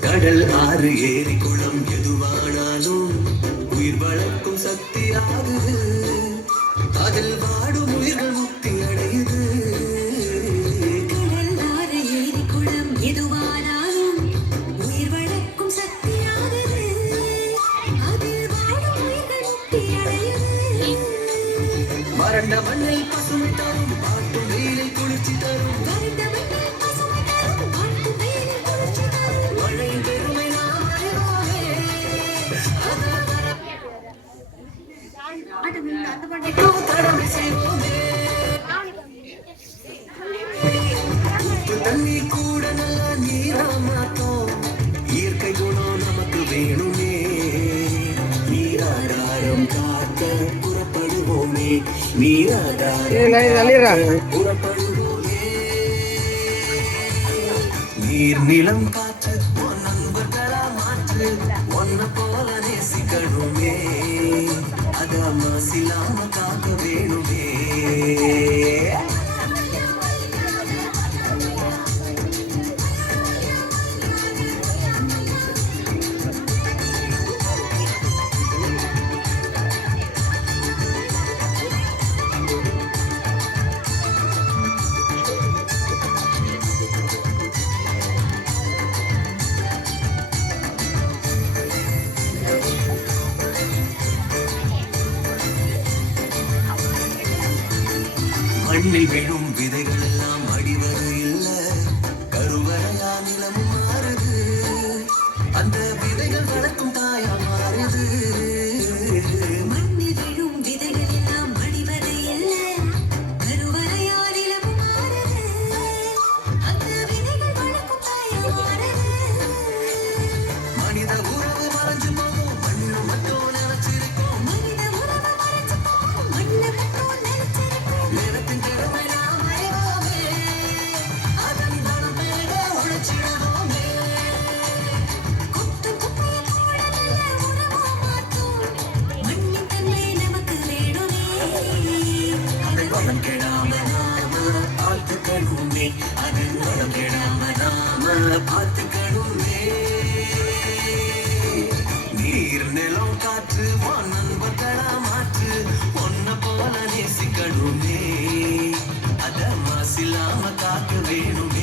கடல் ஆறு ஏரி குளம் எதுவானாலும் உயிர் வளர்க்கும் சக்தியாகுது. அதில் வாடும் உயிர்கள் வறண்ட மண்ணில் பசுமை தரும் பாட்டும் வெயிலில் குளிர்ச்சி தரும். மழையின் பெருமை கடமை செய்வோமே தண்ணி கூட நல்லா நீரா மாத்தோம் இயற்கை குணம் நமக்கு வேணுமே. நீராதாரம் காக்க நீர் நிலம் காற்று உன் நண்பர்களா மாற்று. ஒன்ன போல மண்ணில் விழும் விதைகள் வளம் கெடாம நாம பார்த்துக்கணுமே. அதன் வளம் கெடாம நாம பார்த்துக்கணுமே. நீர் நிலம் காற்று உன் நண்பர்களா மாற்று ஒன்ன போல நேசிக்கணுமே. அத மாசில்லாம காக்க வேணும்.